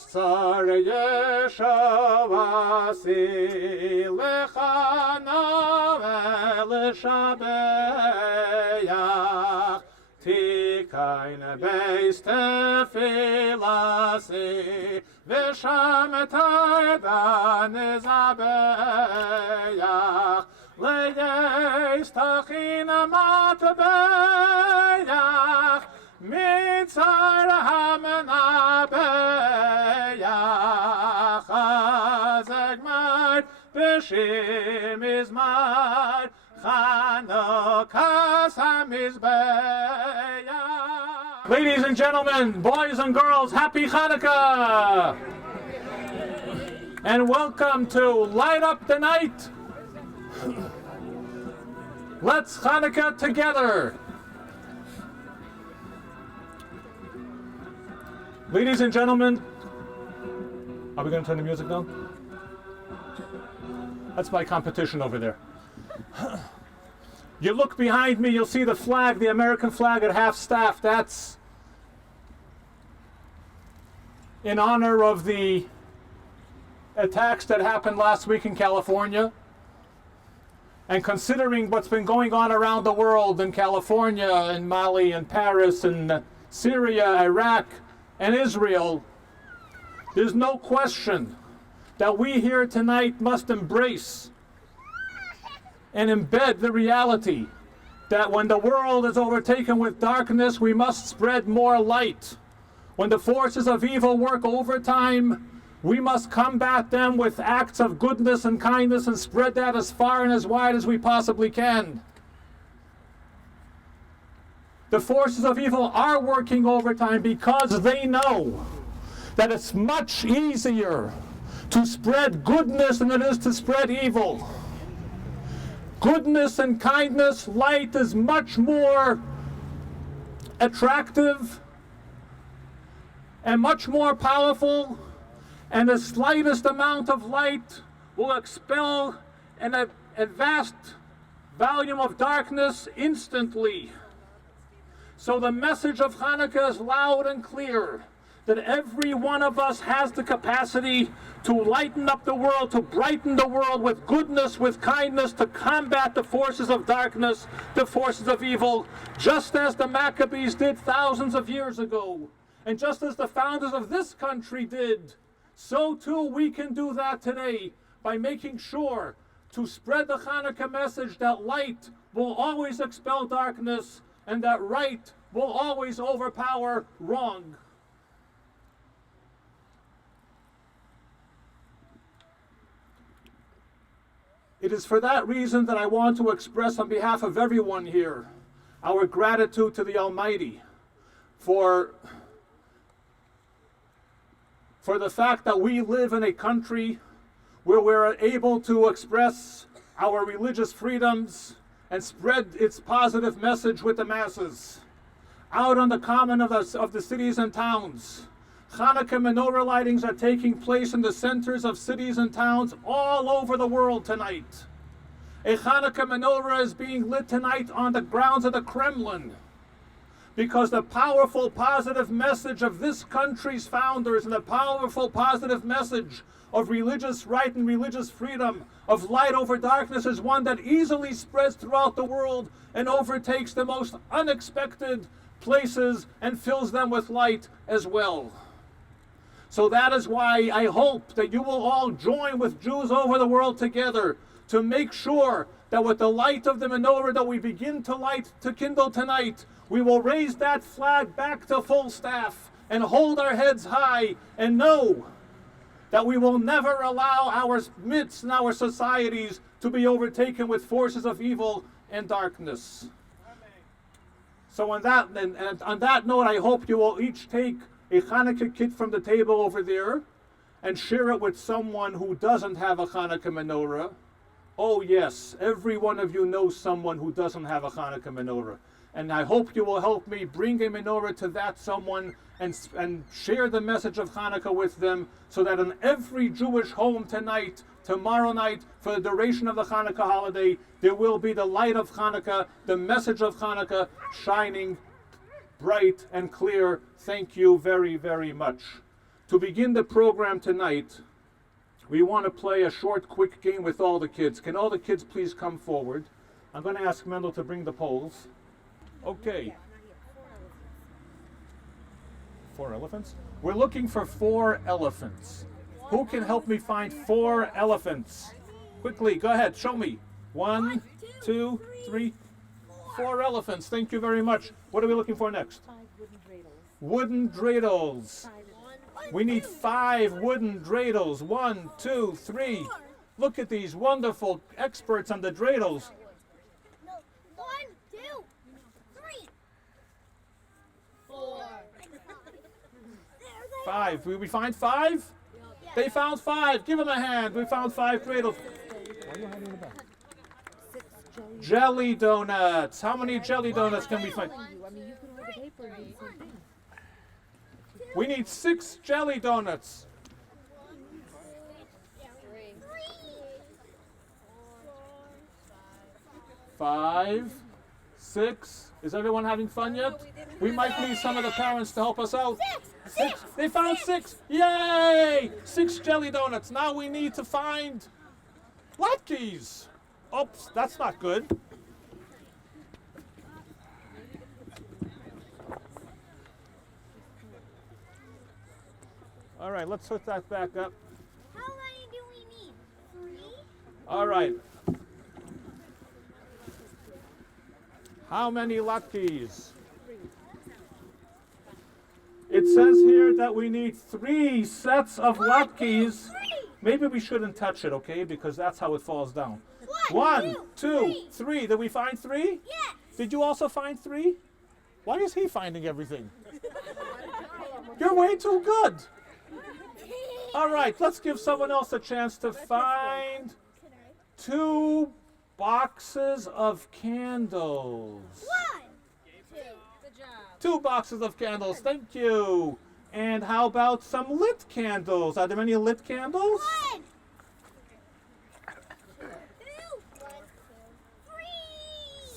Tzar Yeshavasi Lechana Ve'Leshabeach Tikain Beis Tefilasi V'Sham Taidan Izabeach Le'Yeis Tachin Matbeach Mitzar HaMenabeach Chazegmar B'Shim Izmar Chanukah HaMizbeach. Ladies and gentlemen, boys and girls, happy Chanukah! And welcome to Light Up the Night. Let's Chanukah together. Ladies and gentlemen, are we going to turn the music down? That's my competition over there. You look behind me, you'll see the flag, the American flag at half-staff. That's in honor of the attacks that happened last week in California. And considering what's been going on around the world in California, in Mali, and Paris, and Syria, Iraq, and Israel, there's no question that we here tonight must embrace and embed the reality that when the world is overtaken with darkness, we must spread more light. When the forces of evil work overtime, we must combat them with acts of goodness and kindness and spread that as far and as wide as we possibly can. The forces of evil are working overtime because they know that it's much easier to spread goodness than it is to spread evil. Goodness and kindness, light is much more attractive and much more powerful, and the slightest amount of light will expel a vast volume of darkness instantly. So the message of Chanukah is loud and clear, that every one of us has the capacity to lighten up the world, to brighten the world with goodness, with kindness, to combat the forces of darkness, the forces of evil, just as the Maccabees did thousands of years ago. And just as the founders of this country did, so too we can do that today by making sure to spread the Chanukah message that light will always expel darkness and that right will always overpower wrong. It is for that reason that I want to express on behalf of everyone here our gratitude to the Almighty for the fact that we live in a country where we're able to express our religious freedoms and spread its positive message with the masses. Out on the common of the cities and towns, Chanukah menorah lightings are taking place in the centers of cities and towns all over the world tonight. A Chanukah menorah is being lit tonight on the grounds of the Kremlin, because the powerful positive message of this country's founders and the powerful positive message of religious right and religious freedom, of light over darkness, is one that easily spreads throughout the world and overtakes the most unexpected places and fills them with light as well. So that is why I hope that you will all join with Jews over the world together to make sure that with the light of the menorah that we begin to kindle tonight, we will raise that flag back to full staff and hold our heads high and know that we will never allow our midst and our societies to be overtaken with forces of evil and darkness. So on that note, I hope you will each take a Chanukah kit from the table over there and share it with someone who doesn't have a Chanukah menorah. Oh yes, every one of you knows someone who doesn't have a Chanukah menorah. And I hope you will help me bring a menorah to that someone and share the message of Chanukah with them, so that in every Jewish home tonight, tomorrow night, for the duration of the Chanukah holiday, there will be the light of Chanukah, the message of Chanukah shining bright and clear. Thank you very, very much. To begin the program tonight, we want to play a short, quick game with all the kids. Can all the kids please come forward? I'm going to ask Mendel to bring the poles. Okay. 4 elephants? We're looking for 4 elephants. Who can help me find 4 elephants? Quickly, go ahead, show me. 1, 2, 3, 4 elephants. Thank you very much. What are we looking for next? 5 wooden dreidels. Wooden dreidels. We need 5 wooden dreidels. 1, 2, 3. Look at these wonderful experts on the dreidels. 1, 2, 3, 4. 5. Will we find 5? They found 5. Give them a hand. We found 5 dreidels. Jelly donuts. How many jelly donuts can we find? We need 6 jelly donuts. 5, 6. Is everyone having fun yet? We might need some of the parents to help us out. 6. They found 6. Yay! 6 jelly donuts. Now we need to find latkes. Oops, that's not good. All right, let's put that back up. How many do we need? 3? All right. How many latkes? It says here that we need 3 sets of latkes. Maybe we shouldn't touch it, okay? Because that's how it falls down. 1, 2, 3. Did we find 3? Yes. Did you also find 3? Why is he finding everything? You're way too good. All right, let's give someone else a chance to find 2 boxes of candles. 1, 2. Good job. 2 boxes of candles, thank you. And how about some lit candles? Are there any lit candles? 1,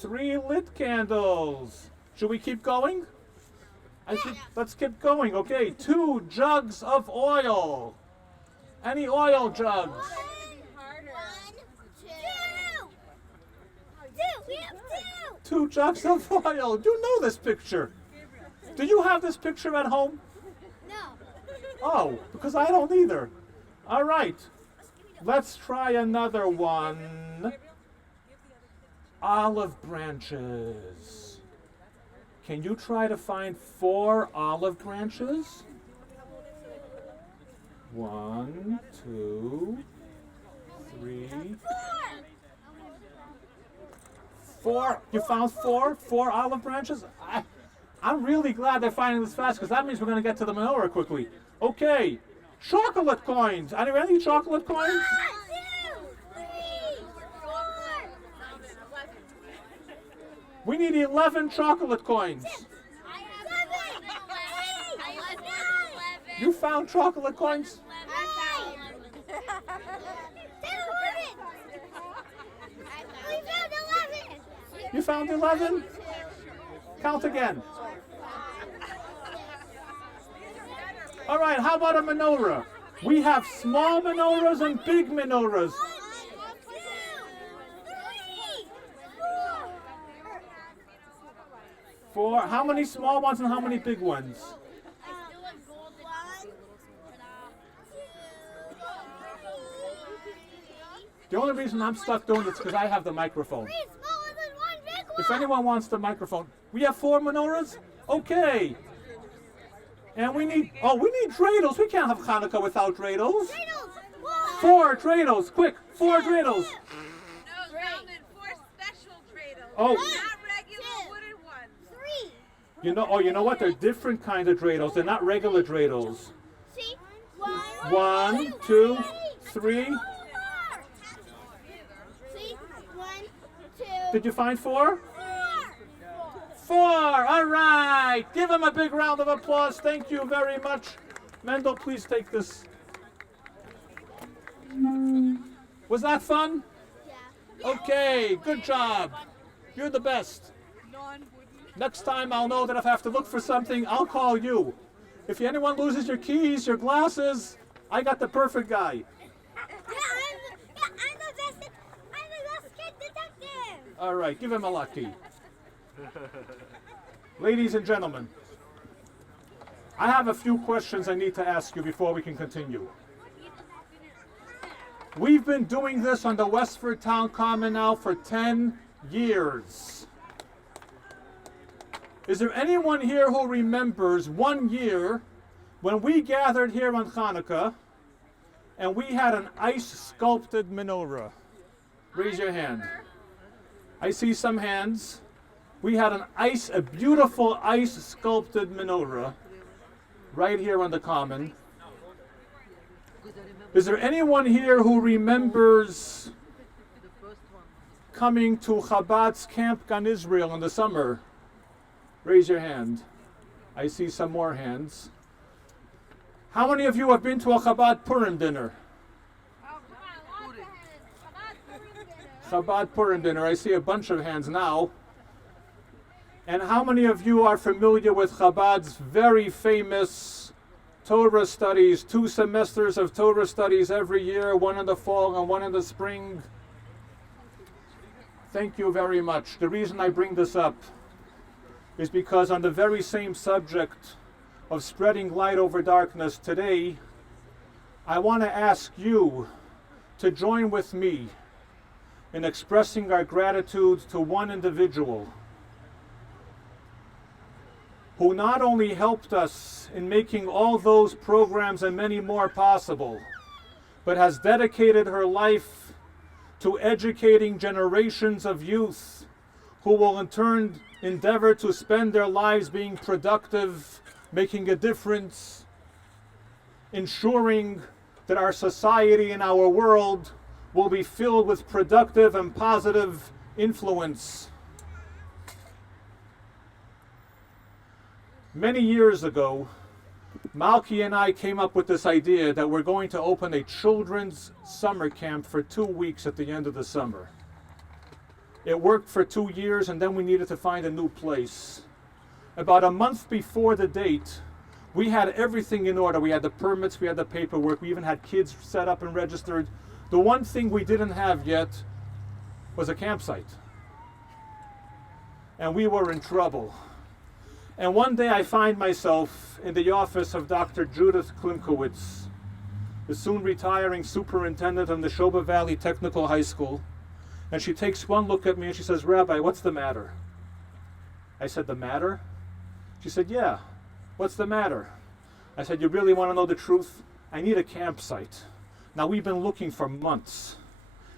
2, 3. 3 lit candles. Should we keep going? I think let's keep going. Okay, 2 jugs of oil. Any oil jugs? 1, 2. 2. We have 2. 2 jugs of oil. You know this picture. Do you have this picture at home? No. Oh, because I don't either. All right. Let's try another one. Olive branches. Can you try to find 4 olive branches? 1, 2, 3, 4. You found 4? 4 olive branches? I'm really glad they're finding this fast because that means we're going to get to the menorah quickly. Okay. Chocolate coins. Are there any chocolate coins? 1, 2, 3, 4. We need 11 chocolate coins. I have 11. You found chocolate coins? You found 11? Count again. All right, how about a menorah? We have small menorahs and big menorahs. 4. How many small ones and how many big ones? The only reason I'm stuck doing it is because I have the microphone. If anyone wants the microphone. We have 4 menorahs? Okay. And we need dreidels. We can't have Chanukah without dreidels. 4 dreidels, quick, 4 dreidels. No, Zalman, 4 special dreidels. Oh. Not regular wooden ones. 3. You know what? They're different kinds of dreidels. They're not regular dreidels. See? 1, 2, 3. See? 1, 2. Did you find 4? 4. All right. Give him a big round of applause. Thank you very much. Mendel, please take this. Was that fun? Yeah. Okay. Good job. You're the best. Next time I'll know that if I have to look for something, I'll call you. If anyone loses your keys, your glasses, I got the perfect guy. I'm the best kid detective. All right, give him a lock key. Ladies and gentlemen, I have a few questions I need to ask you before we can continue. We've been doing this on the Westford Town Common now for 10 years. Is there anyone here who remembers one year when we gathered here on Chanukah and we had an ice-sculpted menorah? Raise your hand. I see some hands. We had a beautiful ice-sculpted menorah right here on the Common. Is there anyone here who remembers coming to Chabad's Camp Gan Israel in the summer? Raise your hand. I see some more hands. How many of you have been to a Chabad Purim dinner? Chabad Purim dinner. I see a bunch of hands now. And how many of you are familiar with Chabad's very famous Torah studies, 2 semesters of Torah studies every year, one in the fall and one in the spring? Thank you very much. The reason I bring this up is because on the very same subject of spreading light over darkness today, I want to ask you to join with me in expressing our gratitude to one individual who not only helped us in making all those programs and many more possible, but has dedicated her life to educating generations of youth who will in turn endeavor to spend their lives being productive, making a difference, ensuring that our society and our world will be filled with productive and positive influence. Many years ago, Malky and I came up with this idea that we're going to open a children's summer camp for 2 weeks at the end of the summer. It worked for 2 years, and then we needed to find a new place. About a month before the date, we had everything in order. We had the permits, we had the paperwork, we even had kids set up and registered. The one thing we didn't have yet was a campsite. And we were in trouble. And one day I find myself in the office of Dr. Judith Klimkowitz, the soon retiring superintendent of Nashoba Valley Technical High School. And she takes one look at me and she says, "Rabbi, what's the matter?" I said, "The matter?" She said, "Yeah, what's the matter?" I said, "You really want to know the truth? I need a campsite." Now, we've been looking for months.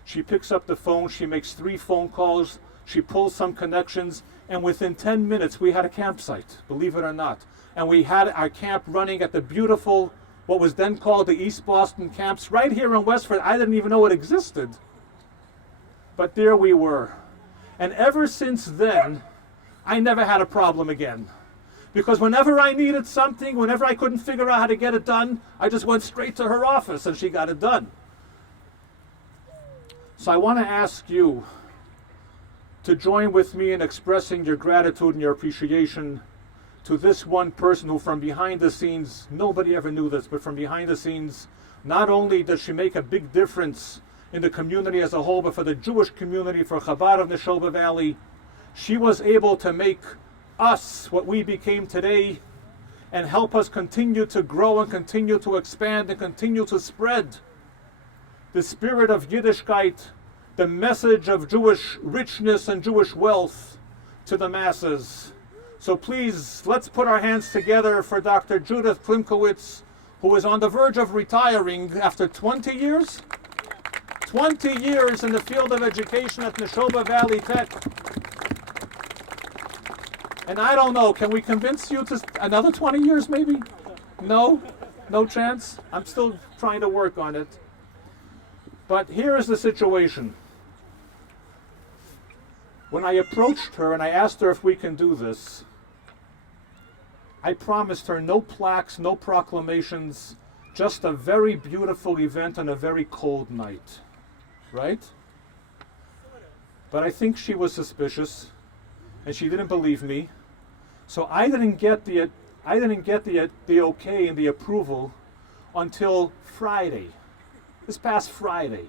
She picks up the phone, she makes 3 phone calls, she pulls some connections, and within 10 minutes we had a campsite, believe it or not. And we had our camp running at the beautiful, what was then called the East Boston Camps, right here in Westford. I didn't even know it existed. But there we were. And ever since then, I never had a problem again. Because whenever I needed something, whenever I couldn't figure out how to get it done, I just went straight to her office and she got it done. So I want to ask you to join with me in expressing your gratitude and your appreciation to this one person who from behind the scenes, nobody ever knew this, but from behind the scenes, not only does she make a big difference in the community as a whole, but for the Jewish community, for Chabad of Nashoba Valley, she was able to make us what we became today and help us continue to grow and continue to expand and continue to spread the spirit of Yiddishkeit, the message of Jewish richness and Jewish wealth to the masses. So please, let's put our hands together for Dr. Judith Klimkowitz, who is on the verge of retiring after 20 years? 20 years in the field of education at Nashoba Valley Tech. And I don't know, can we convince you to another 20 years maybe? No? No chance? I'm still trying to work on it. But here is the situation. When I approached her and I asked her if we can do this, I promised her no plaques, no proclamations, just a very beautiful event on a very cold night. Right? But I think she was suspicious and she didn't believe me. So I didn't get the I didn't get the okay and the approval until Friday, this past Friday.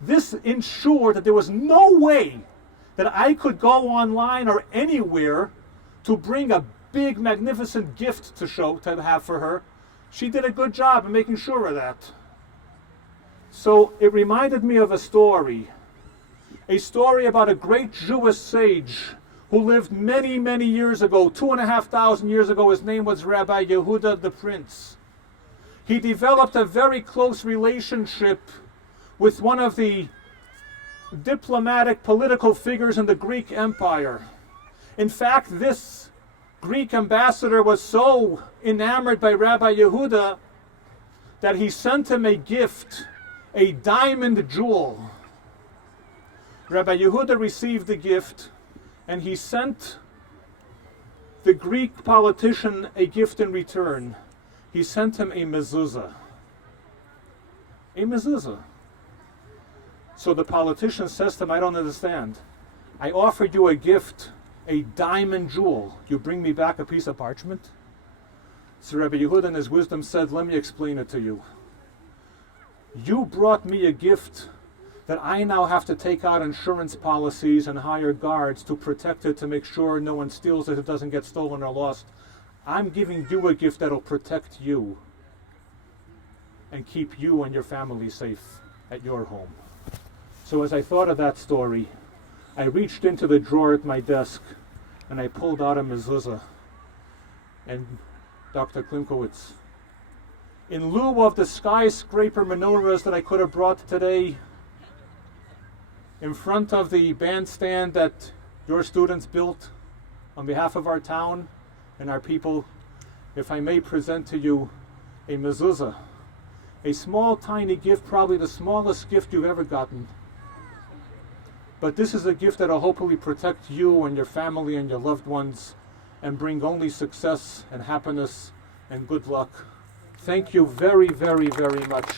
This ensured that there was no way that I could go online or anywhere to bring a big, magnificent gift to have for her. She did a good job in making sure of that. So it reminded me of a story about a great Jewish sage who lived many, many years ago, 2,500 years ago. His name was Rabbi Yehuda the Prince. He developed a very close relationship with one of the diplomatic political figures in the Greek Empire. In fact, this Greek ambassador was so enamored by Rabbi Yehuda that he sent him a gift, a diamond jewel. Rabbi Yehuda received the gift, and he sent the Greek politician a gift in return. He sent him a mezuzah. A mezuzah. So the politician says to him, I don't understand. I offered you a gift, a diamond jewel. You bring me back a piece of parchment? So Rabbi Yehuda in his wisdom said, let me explain it to you. You brought me a gift that I now have to take out insurance policies and hire guards to protect it, to make sure no one steals it doesn't get stolen or lost. I'm giving you a gift that'll protect you and keep you and your family safe at your home. So as I thought of that story, I reached into the drawer at my desk and I pulled out a mezuzah. And Dr. Klimkowitz, in lieu of the skyscraper menorahs that I could have brought today, in front of the bandstand that your students built on behalf of our town and our people, if I may present to you a mezuzah, a small, tiny gift, probably the smallest gift you've ever gotten. But this is a gift that will hopefully protect you and your family and your loved ones and bring only success and happiness and good luck. Thank you very, very, very much.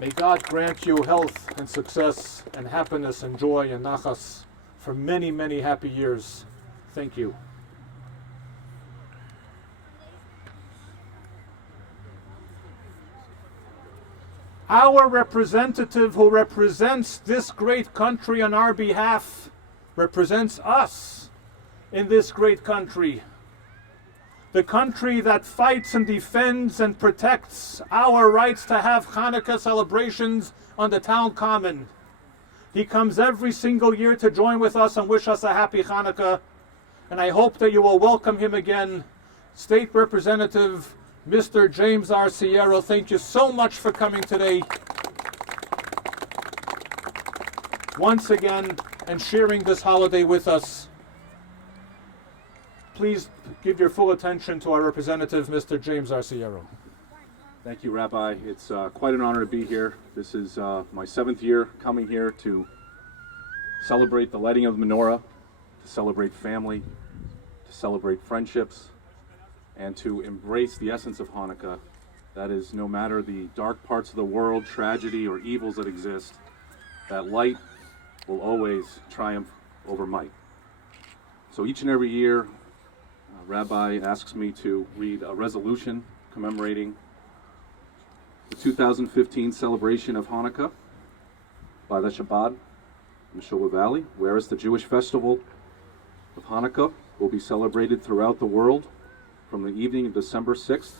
May God grant you health and success and happiness and joy and nachas for many, many happy years. Thank you. Our representative who represents this great country on our behalf represents us in this great country. The country that fights and defends and protects our rights to have Chanukah celebrations on the town common. He comes every single year to join with us and wish us a happy Chanukah. And I hope that you will welcome him again. State Representative Mr. James Arciero, thank you so much for coming today. Once again, and sharing this holiday with us. Please give your full attention to our representative, Mr. James Arciero. Thank you, Rabbi. It's quite an honor to be here. This is my 7th year coming here to celebrate the lighting of the menorah, to celebrate family, to celebrate friendships, and to embrace the essence of Hanukkah. That is, no matter the dark parts of the world, tragedy, or evils that exist, that light will always triumph over might. So each and every year, Rabbi asks me to read a resolution commemorating the 2015 celebration of Hanukkah by the Chabad in Nashoba Valley, whereas the Jewish festival of Hanukkah will be celebrated throughout the world from the evening of December 6th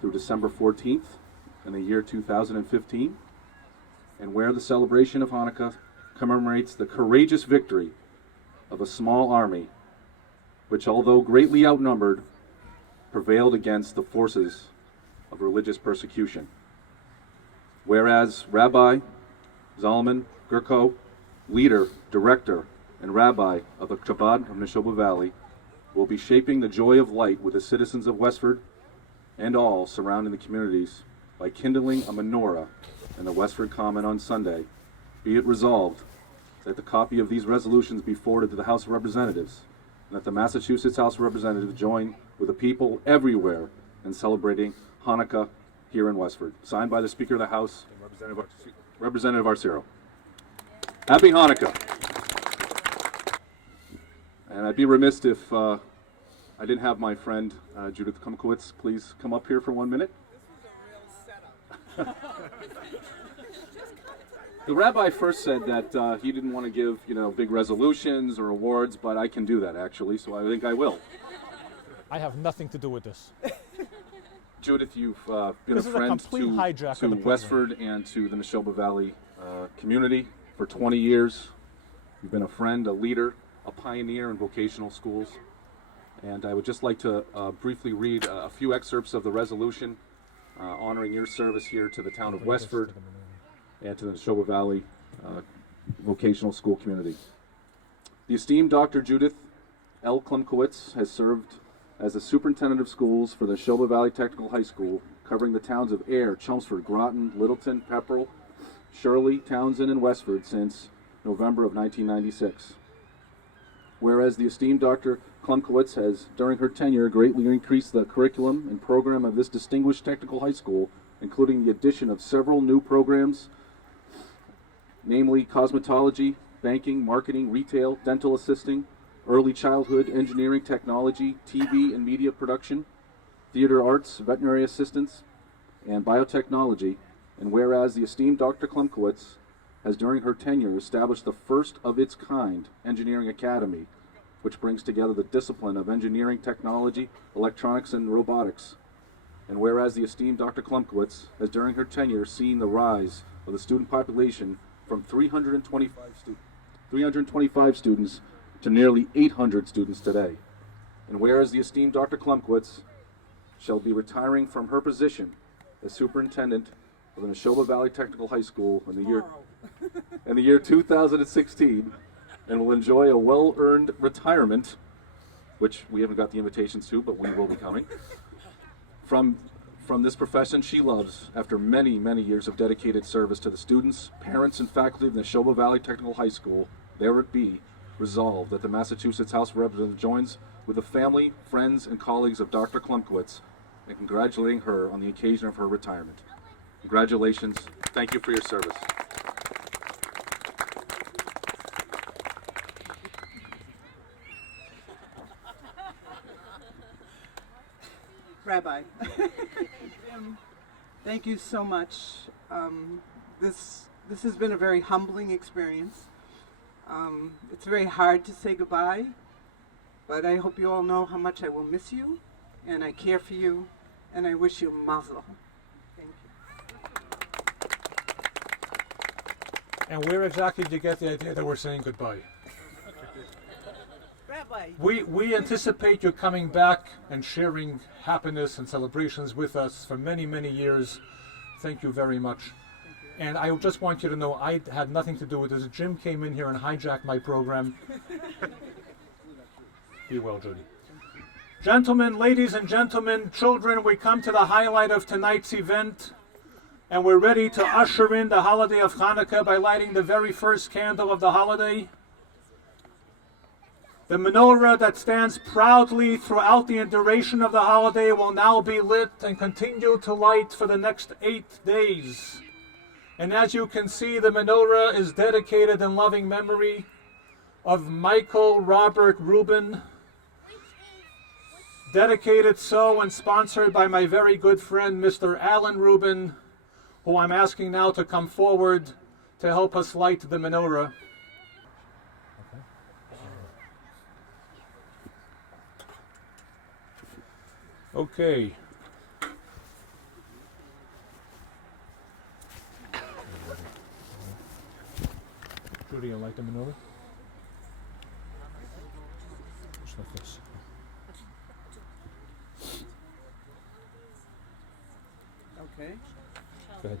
through December 14th in the year 2015, and where the celebration of Hanukkah commemorates the courageous victory of a small army which, although greatly outnumbered, prevailed against the forces of religious persecution. Whereas Rabbi Zalman, leader, director, and rabbi of the Chabad of Nashoba Valley, will be shaping the joy of light with the citizens of Westford and all surrounding the communities by kindling a menorah in the Westford Common on Sunday. Be it resolved that the copy of these resolutions be forwarded to the House of Representatives, and that the Massachusetts House of Representatives join with the people everywhere in celebrating Hanukkah here in Westford. Signed by the Speaker of the House, Representative Arciero. Happy Hanukkah. And I'd be remiss if I didn't have my friend Judith Kumkowitz please come up here for 1 minute. The rabbi first said that he didn't want to give, big resolutions or awards, but I can do that actually, so I think I will. I have nothing to do with this. Judith, you've been This a is a friend complete hijack of the to program. Westford and to the Nashoba Valley community for 20 years. You've been a friend, a leader, a pioneer in vocational schools. And I would just like to briefly read a few excerpts of the resolution honoring your service here to the town of Westford and to the Nashoba Valley vocational school community. The esteemed Dr. Judith L. Klumkowitz has served as the superintendent of schools for the Nashoba Valley Technical High School, covering the towns of Ayer, Chelmsford, Groton, Littleton, Pepperell, Shirley, Townsend, and Westford since November of 1996. Whereas the esteemed Dr. Klumkowitz has, during her tenure, greatly increased the curriculum and program of this distinguished technical high school, including the addition of several new programs, namely cosmetology, banking, marketing, retail, dental assisting, early childhood, engineering, technology, TV and media production, theater arts, veterinary assistance, and biotechnology. And whereas the esteemed Dr. Klumkowitz has during her tenure established the first of its kind engineering academy, which brings together the discipline of engineering, technology, electronics, and robotics. And whereas the esteemed Dr. Klumkowitz has during her tenure seen the rise of the student population from 325 students to nearly 800 students today. And whereas the esteemed Dr. Klumkowitz shall be retiring from her position as superintendent of the Nashoba Valley Technical High School in the year 2016, and will enjoy a well-earned retirement, which we haven't got the invitations to, but we will be coming, from this profession she loves after many, many years of dedicated service to the students, parents, and faculty of the Nashoba Valley Technical High School. There it be resolved that the Massachusetts House of Representatives joins with the family, friends, and colleagues of Dr. Klumkowitz in congratulating her on the occasion of her retirement. Congratulations. Thank you for your service. Rabbi, thank you so much. This has been a very humbling experience. It's very hard to say goodbye, but I hope you all know how much I will miss you, and I care for you, and I wish you mazel. Thank you. And where exactly did you get the idea that we're saying goodbye? Rabbi. We anticipate you coming back and sharing happiness and celebrations with us for many, many years. Thank you very much. And I just want you to know I had nothing to do with this. Jim came in here and hijacked my program. Be well, Judy. Gentlemen, ladies and gentlemen, children, we come to the highlight of tonight's event, and we're ready to usher in the holiday of Chanukah by lighting the very first candle of the holiday. The menorah that stands proudly throughout the duration of the holiday will now be lit and continue to light for the next 8 days. And as you can see, the menorah is dedicated in loving memory of Michael Robert Rubin, dedicated so and sponsored by my very good friend, Mr. Alan Rubin, who I'm asking now to come forward to help us light the menorah. Okay. Judy, you like the menorah? Just like this. Okay. Go ahead.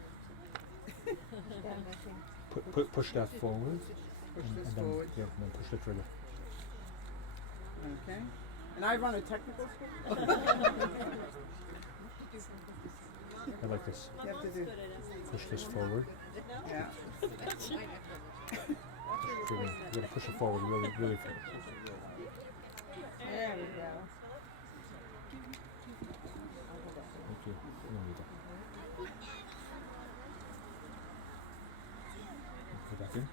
Push that forward. Push this and then, forward. Yeah, and then push the trigger. Okay. And I run a technical school. I like this. You have to do. Push this forward. Yeah. Really, you gotta push it forward, really, really forward. There we go. Thank you. You don't need that. Go back in.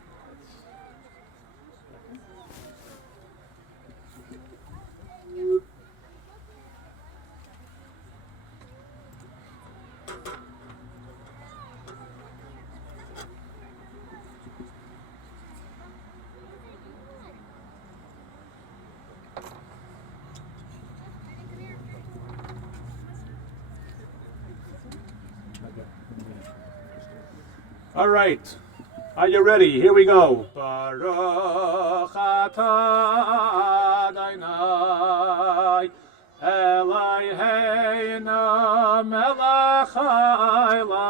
All right. Are you ready? Here we go. Baruch atah Adonai Eloheinu melech haolam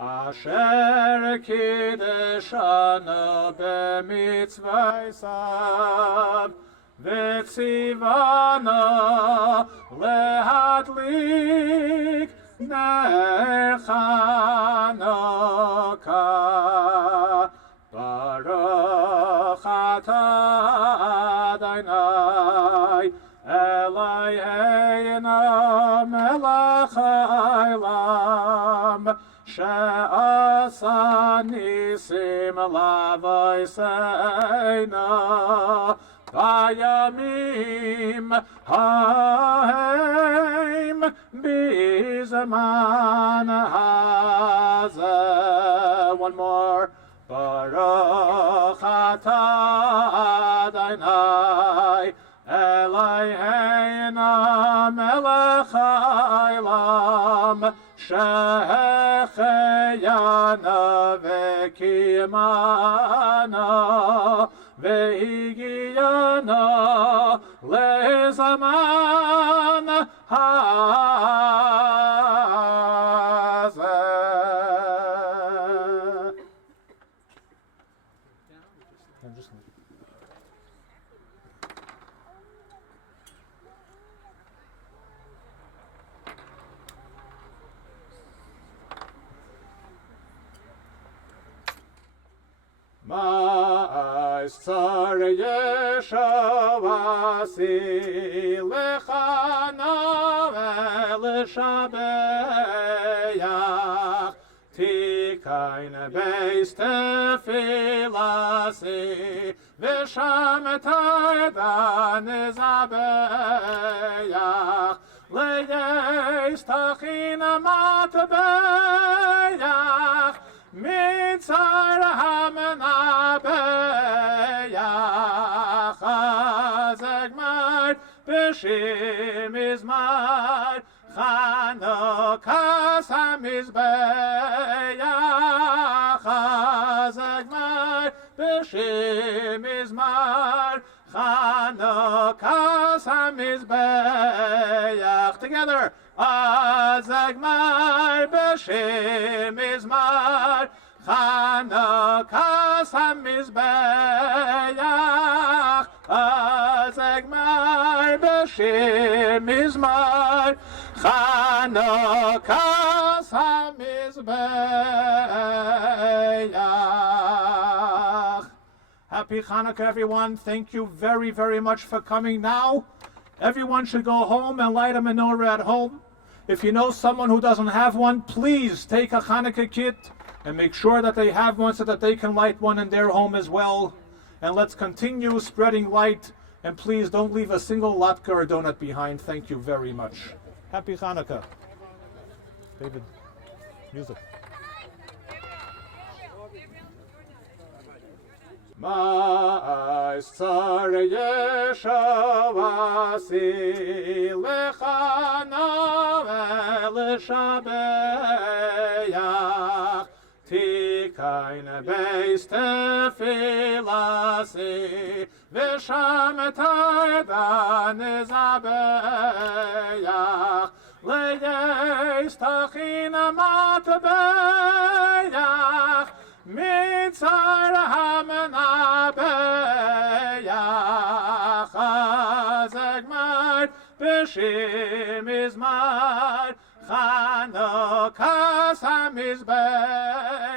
asher kiddushanu b'mitzvosav v'tzivanu lehadlik ner Chanukah. Baruch atah Adonai Eloheinu melech haolam she'asa nisim lavoseinu bayamim haim bizman hazeh. One more. Baruch atah Adonai Eloheinu melech haolam shehecheyanu v'kiyamanu v'higiyanu lezaman hazeh. Ma'asar Yeshua si lechana v'lishabeach tikain beis tefilasi v'sham ta'dan izabeach le'yeis tachin matbeach mitzar hamenabeach azegmar b'shim izmar Chanukah samizbeach azegmar b'shim izmar Chanukah samizbeach. Together. Azegmar b'shim izmar Chanukah samizbeach. Azegmar b'shim izmar Chanukah samizbeach. Happy Chanukah, everyone. Thank you very, very much for coming. Now, everyone should go home and light a menorah at home. If you know someone who doesn't have one, please take a Chanukah kit and make sure that they have one so that they can light one in their home as well. And let's continue spreading light. And please don't leave a single latke or donut behind. Thank you very much. Happy Chanukah. David, music. Ma'asar Yeshua si lechana v'lishabeach tikain beis tefilasi v'sham ta'dan izabeach le'yeis tachin matbeach mitzar hamenabeach azegmar b'shim izmar Chanukah samizbeach.